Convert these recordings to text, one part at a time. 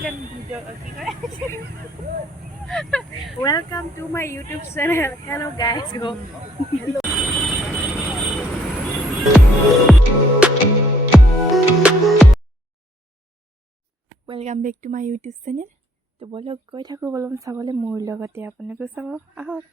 Welcome to my YouTube channel. Hello guys. Hello. Welcome back to my YouTube channel. তো বলক গৈ থাকো বলম চাবলে মোৰ লগতে আপোনালোকে চাব আহক।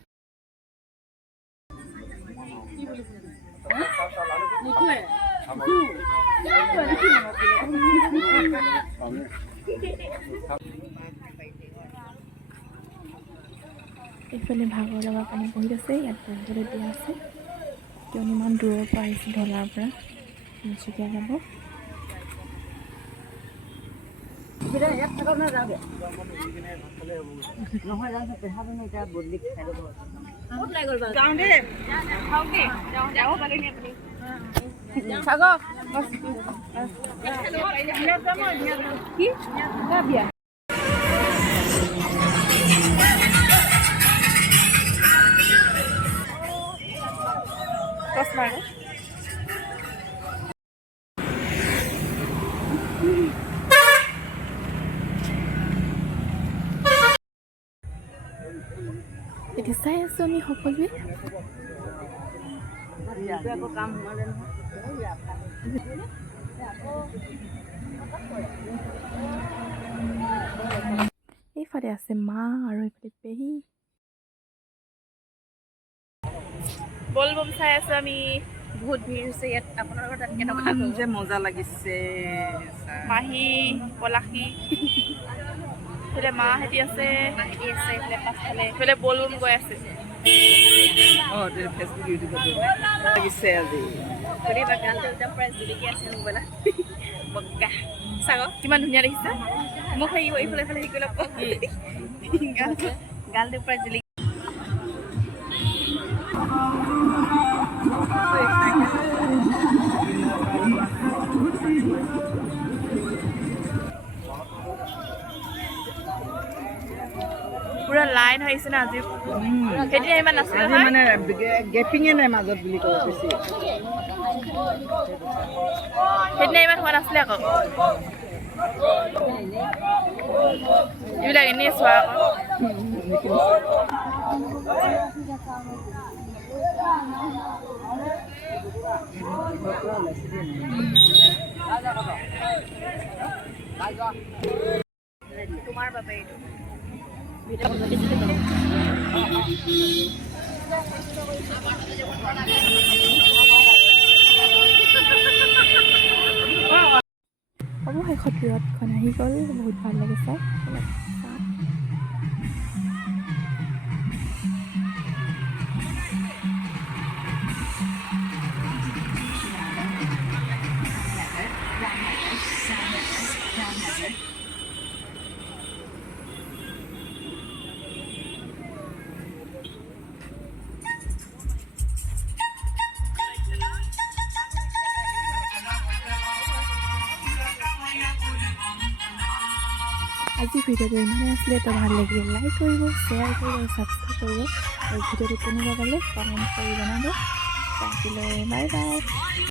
এইফালে ভাগৰ লগা পানী বহি আছে, ইয়াত বহিবলৈ দিয়া আছে কিয়নো ইমান দূৰৰ পৰা আহিছে ঢলাৰ পৰা তিনিচুকীয়া যাব। এতিয়া চাই আছো আমি সকলোৱে এইফালে আছে মা আৰু এইফালে পেহী। বলবম চাই আছো আমি, বহুত ভিৰ হৈছে ইয়াত। আপোনালোকৰ তাত কেনেকুৱা যে মজা লাগিছে? মাহী পলাশী এইফালে মাহেঁতি আছে, এইফালে পাছফালে এইফালে বলবম গৈ আছে। ফেচবুক ইউটিউবত লাগিছে আজি গানটো একদম প্ৰায় জিলিকি আছে মোবাইলত বগা চাগ কিমান ধুনীয়া দেখিছে। মোক সেই এইফালে এইফালে শিকি লওক গানটো প্ৰায় জিলিকি। পুৰা লাইন হৈছে না আজি, সেইদিনা ইমান নাছিলে মানে গেপিঙে নাই মাজত বুলি ক'ব বেছি, সেইদিনা ইমান হোৱা নাছিলে আকৌ। এইবিলাক এনেই চোৱা আকৌ। তোমাৰ বাবে এইটো অৱশেষত ৰথখন আহি গ'ল, বহুত ভাল লাগে চাই। আজি ভিডিঅ'টো ইমানেই আছিলে, তো ভাল লাগিলে লাইক কৰিব, শ্বেয়াৰ কৰিব আৰু ছাবস্ক্ৰাইব কৰিব, আৰু ভিডিঅ'টো কেনেকুৱা পালে কমেণ্ট কৰি জনাব। আজিলৈ বাই বাই।